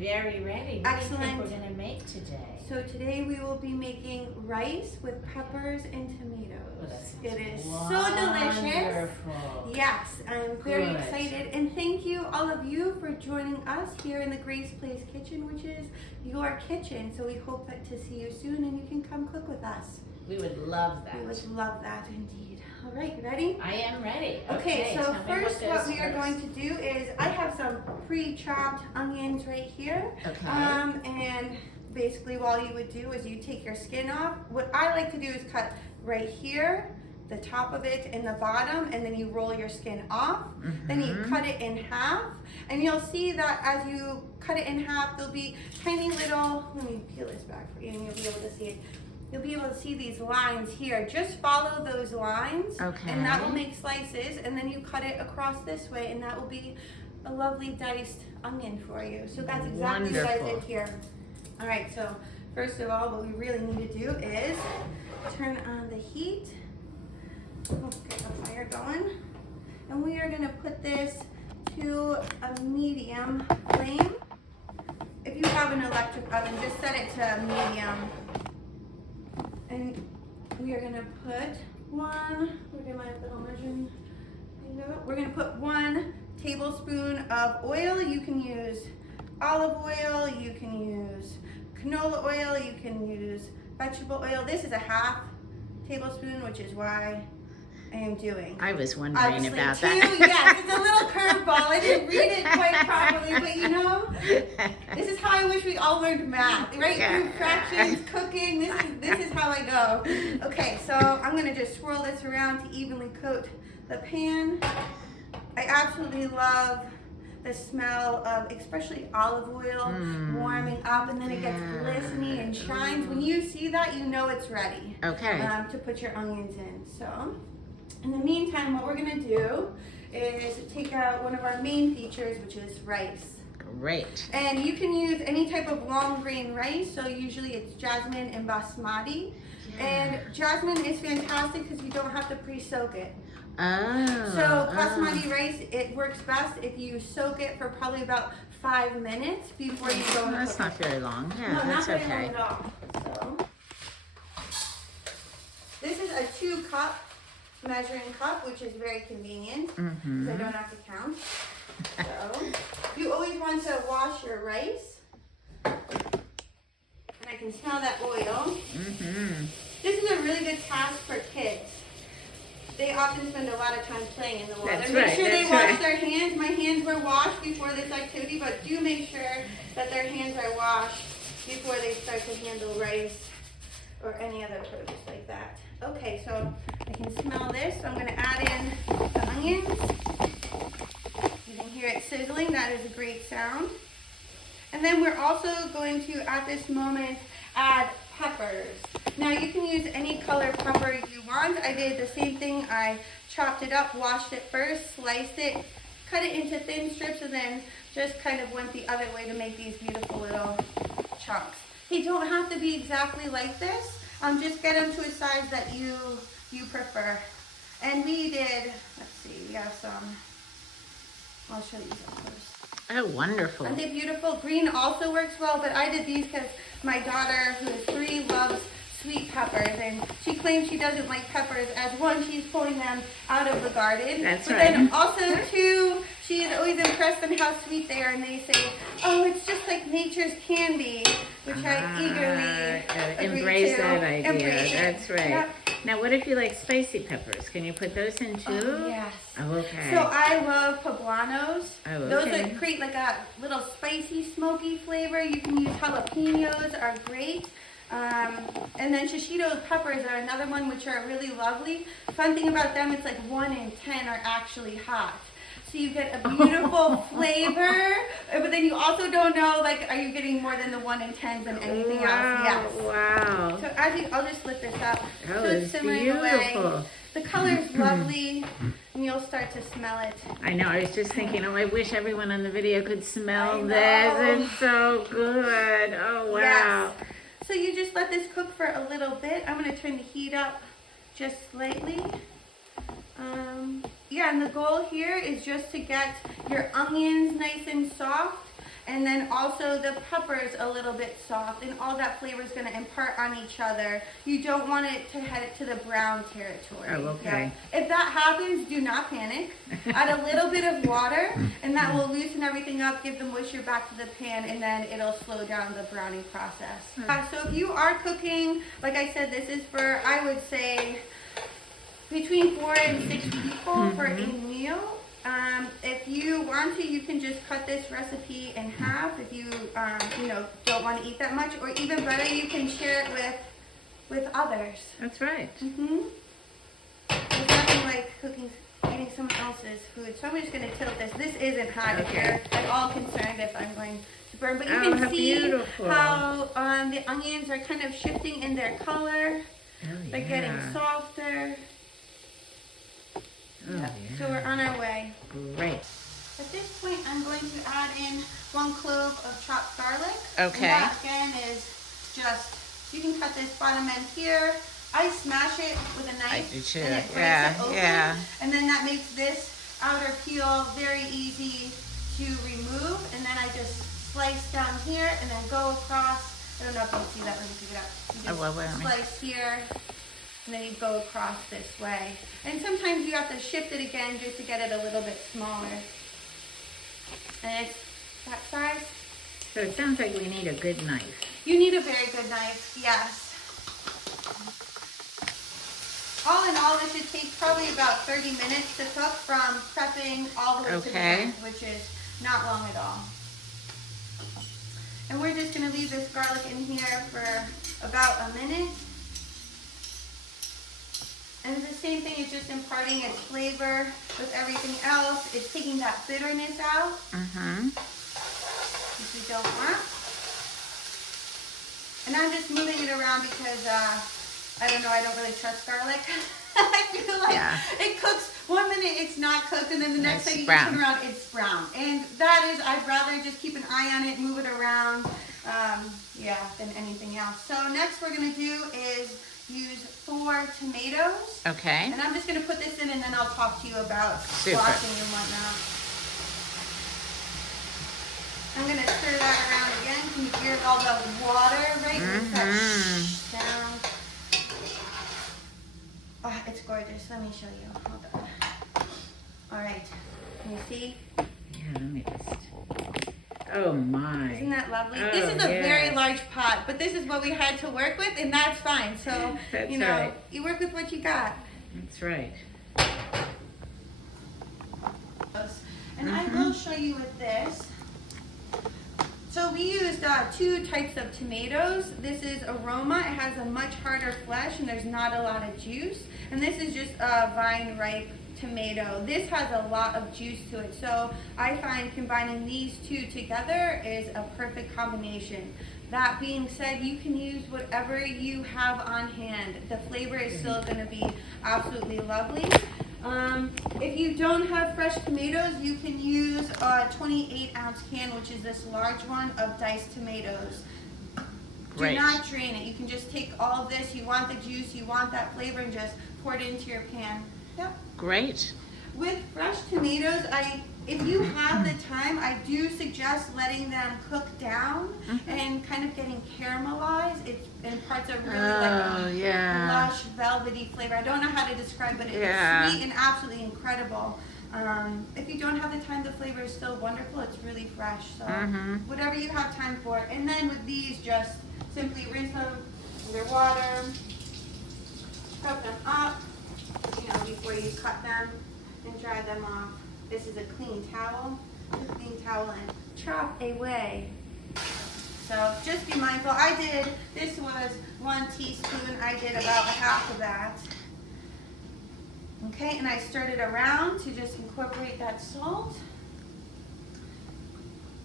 very ready. What do you think we're going to make today? So today we will be making rice with peppers and tomatoes. Well, it is wonderful. so delicious. Yes, I'm very Good. excited. And thank you, all of you, for joining us here in the Grace Place Kitchen, which is your kitchen. So we hope to see you soon and you can come cook with us. We would love that. We would love that indeed. All right, you ready? I am ready. Okay, so first what we are first. going to do is I have some pre-chopped onions right here. Okay. And basically all you would do is you take your skin off. What I like to do is cut right here, the top of it and the bottom, and then you roll your skin off. Then you cut it in half, and you'll see that as you cut it in half, there'll be tiny little, let me peel this back for you and you'll be able to see it. You'll be able to see these lines here. Just follow those lines, and that will make slices, and then you cut it across this way, and that will be a lovely diced onion for you. So that's exactly what I did here. All right, so first of all, what we really need to do is turn on the heat. Get the fire going. And we are gonna put this to a medium flame. If you have an electric oven, just set it to medium. And we are gonna put where did my little measuring thing go? We're gonna put 1 tablespoon of oil. You can use olive oil, you can use canola oil, you can use vegetable oil. This is a half tablespoon, which is why I am doing. I was wondering about that. Yes, it's a little curveball. I didn't read it quite properly, but you know, this is how I wish we all learned math, right? Through fractions, cooking. This is how I go. Okay, so I'm gonna just swirl this around to evenly coat the pan. I absolutely love the smell of especially olive oil warming up, and then it gets glistening and shines. When you see that, you know it's ready. Okay. To put your onions in. So, in the meantime, what we're gonna do is take out one of our main features, which is rice. Great. And you can use any type of long grain rice. So usually it's jasmine and basmati. And jasmine is fantastic because you don't have to pre-soak it. So basmati rice, it works best if you soak it for probably about 5 minutes before you go. That's not very long. Yeah, no, that's not very okay. long at all. So this is a 2-cup measuring cup, which is very convenient because I don't have to count. So you always want to wash your rice, and I can smell that oil. This is a really good task for kids. They often spend a lot of time playing in the water. That's make right, sure they that's wash right. their hands. My hands were washed before this activity, but do make sure that their hands are washed before they start to handle rice or any other produce like that. Okay, so I can smell this, so I'm gonna add in the onions. You can hear it sizzling, that is a great sound. And then we're also going to, at this moment, add peppers. Now you can use any color pepper you want. I did the same thing. I chopped it up, washed it first, sliced it, cut it into thin strips, and then just kind of went the other way to make these beautiful little chunks. They don't have to be exactly like this. Just get them to a size that you prefer. And we did, let's see, we have some, I'll show you some first. Oh, wonderful. Aren't they beautiful? Green also works well, but I did these because my daughter, who is 3, loves sweet peppers, and she claims she doesn't like peppers. As one, she's pulling them out of the garden. That's but right. Then also 2, she is always impressed on how sweet they are, and they say, "Oh, it's just like nature's candy," which I eagerly embrace to. that idea. Embrace That's it. right. Yep. Now, what if you like spicy peppers? Can you put those in too? Oh, yes. Oh, okay. So I love poblanos. Oh, Those okay. that create like a little spicy, smoky flavor. You can use jalapenos, are great. And then shishito peppers are another one, which are really lovely. Fun thing about them, it's like 1 in 10 are actually hot. So you get a beautiful flavor, but then you also don't know, like, are you getting more than the 1 in 10 than anything else? Yes. Wow. So I'll just lift this up. That so was it's simmering beautiful. away. The color is lovely, and you'll start to smell it. I know. I was just thinking, oh, I wish everyone on the video could smell I this. know. It's so good. Oh, wow. Yes. So you just let this cook for a little bit. I'm going to turn the heat up just slightly. Yeah, and the goal here is just to get your onions nice and soft And then also the pepper's a little bit soft, and all that flavor is going to impart on each other. You don't want it to head to the brown territory. Oh, okay. Yeah. If that happens, do not panic. Add a little bit of water, and that will loosen everything up, give the moisture back to the pan, and then it'll slow down the browning process. So if you are cooking, like I said, this is for, I would say, between 4 and 6 people for a meal. If you want to, you can just cut this recipe in half if you, don't want to eat that much, or even better, you can share it with others. That's right. There's nothing like eating someone else's food. So I'm just going to tilt this. This isn't hot if you're at all concerned if I'm going to burn, but you Oh, can how see beautiful. how the onions are kind of shifting in their color. Oh, They're getting softer. Oh, yeah. So we're on our way. Great. At this point, I'm going to add in 1 clove of chopped garlic. Okay. And that again is just, you can cut this bottom end here. I smash it with a knife. I do too. And it breaks Yeah, it open. yeah. And then that makes this outer peel very easy to remove. And then I just slice down here and then go across. I don't know if you can see that. Let me pick it up. You just well, wait a minute. slice here. And then you go across this way. And sometimes you have to shift it again just to get it a little bit smaller. And it's that size. So it sounds like we need a good knife. You need a very good knife, yes. All in all, this should take probably about 30 minutes to cook from prepping all the way to the end, which is not long at all. And we're just going to leave this garlic in here for about a minute. And it's the same thing, it's just imparting its flavor with everything else. It's taking that bitterness out, which we don't want. And I'm just moving it around because, I don't know, I don't really trust garlic. I feel like it cooks, 1 minute it's not cooked, and then the next thing you turn around, it's brown. And that is, I'd rather just keep an eye on it, move it around, than anything else. So next we're going to do is use 4 tomatoes. Okay. And I'm just going to put this in, and then I'll talk to you about washing and whatnot. I'm going to stir that around again. Can you hear all the water, right? That sound. Oh, it's gorgeous. Let me show you. Hold on. All right. Can you see? Yeah, let me just. Oh my. Isn't that lovely? Oh, this is a very large pot, but this is what we had to work with, and that's fine. So, That's you know, right. you work with what you got. That's right. And I will show you with this. So we used 2 types of tomatoes. This is Aroma. It has a much harder flesh and there's not a lot of juice. And this is just a vine ripe tomato. This has a lot of juice to it. So I find combining these 2 together is a perfect combination. That being said, you can use whatever you have on hand. The flavor is still going to be absolutely lovely. If you don't have fresh tomatoes, you can use a 28-ounce can, which is this large one, of diced tomatoes. Do not drain it. You can just take all of this. You want the juice, you want that flavor, and just pour it into your pan. Yep. Great. With fresh tomatoes, if you have the time, I do suggest letting them cook down and kind of getting caramelized. It imparts a really lush, velvety flavor. I don't know how to describe, but it's sweet and absolutely incredible. If you don't have the time, the flavor is still wonderful. It's really fresh. So whatever you have time for. And then with these, just simply rinse them under water, scrub them up, before you cut them, and dry them off. This is a clean towel, and chop away. So just be mindful. This was 1 teaspoon. I did about half of that. Okay, and I stirred it around to just incorporate that salt.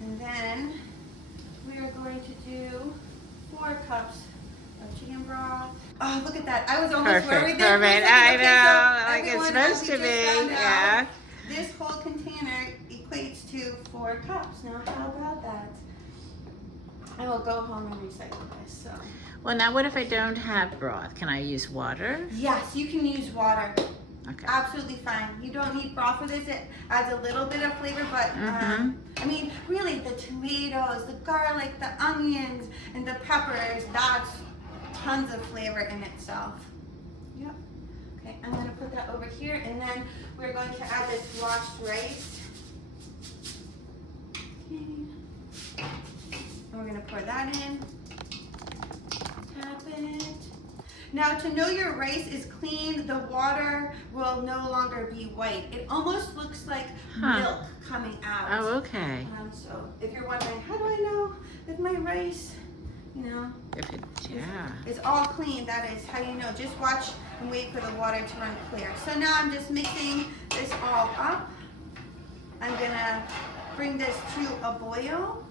And then we are going to do 4 cups of chicken broth. Oh, look at that. I was almost worried there. I know, like it's supposed to be, yeah. This whole container equates to 4 cups. Now, how about that? I will go home and recycle this. So. Well, now what if I don't have broth? Can I use water? Yes, you can use water. Okay. Absolutely fine. You don't need broth for this. It adds a little bit of flavor, but I mean, really, the tomatoes, the garlic, the onions, and the peppers, that's tons of flavor in itself. Yep. Okay, I'm gonna put that over here, and then we're going to add this washed rice. Okay. And we're gonna pour that in. Tap it. Now, to know your rice is clean, the water will no longer be white. It almost looks like milk coming out. Oh, okay. So if you're wondering, how do I know if my rice, you know, If it, yeah. it's all clean, that is how you know. Just watch and wait for the water to run clear. So now I'm just mixing this all up. I'm gonna bring this to a boil.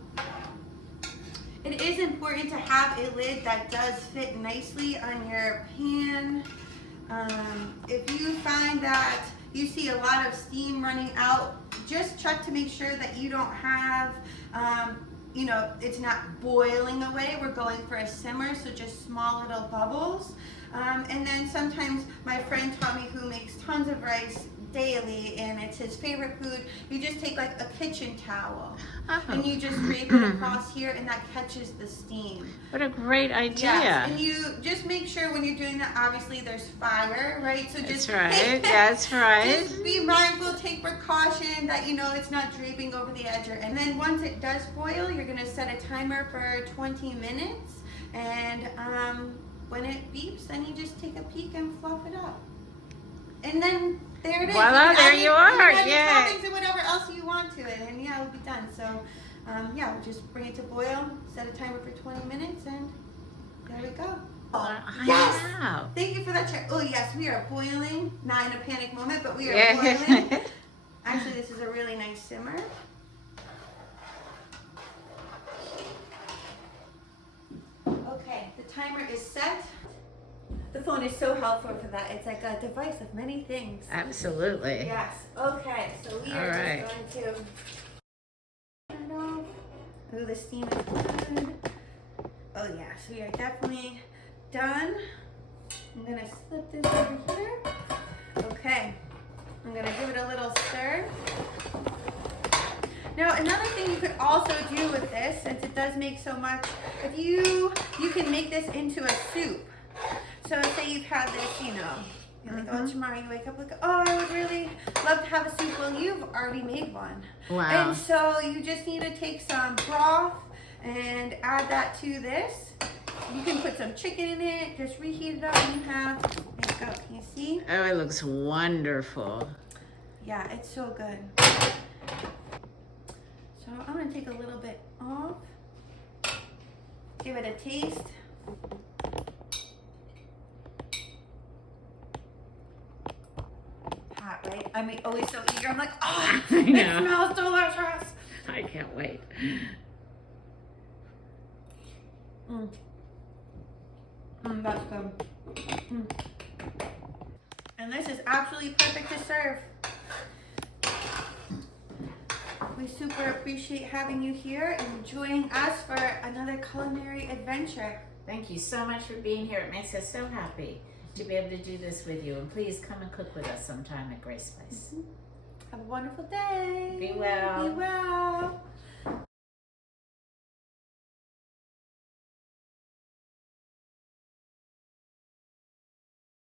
It is important to have a lid that does fit nicely on your pan. If you find that you see a lot of steam running out, just check to make sure that you don't have, you know, it's not boiling away. We're going for a simmer, so just small little bubbles. And then sometimes my friend taught me, who makes tons of rice daily and it's his favorite food, you just take like a kitchen towel and you just drape it across here, and that catches the steam. What a great idea. Yes, and you just make sure when you're doing that, obviously there's fire, right? So just That's right. That's right. just be mindful, take precaution that you know it's not draping over the edge. And then once it does boil, you're gonna set a timer for 20 minutes, and when it beeps, then you just take a peek and fluff it up. And then there it is. Voila, there you are. You add your Yay. toppings and whatever else you want to it, and yeah, it'll be done. So, yeah, we'll just bring it to boil, set a timer for 20 minutes, and there we go. Oh, yes! Wow. Thank you for that check. Oh, yes, we are boiling. Not in a panic moment, but we are Yeah. boiling. Actually, this is a really nice simmer. Okay, the timer is set. The phone is so helpful for that. It's like a device of many things. Absolutely. Yes. Okay, so we are All right. just going to turn it off. Ooh, the steam is good. Oh yes, we are definitely done. I'm gonna slip this over here. Okay, I'm gonna give it a little stir. Now, another thing you could also do with this, since it does make so much, if you can make this into a soup. So say you've had this, you know, you're like, oh, tomorrow you wake up like, oh, I would really love to have a soup. Well, you've already made one. Wow. And so you just need to take some broth and add that to this. You can put some chicken in it, just reheat it up, and you have, there you go, can you see? Oh, it looks wonderful. Yeah, it's so good. So I'm gonna take a little bit off, give it a taste. Hot, right? I mean, always so eager. I'm like, oh, I it know. smells delicious. I can't wait. That's good. And this is absolutely perfect to serve. We super appreciate having you here and joining us for another culinary adventure. Thank you so much for being here. It makes us so happy to be able to do this with you. And please come and cook with us sometime at Grace Place. Have a wonderful day. Be well. Be well.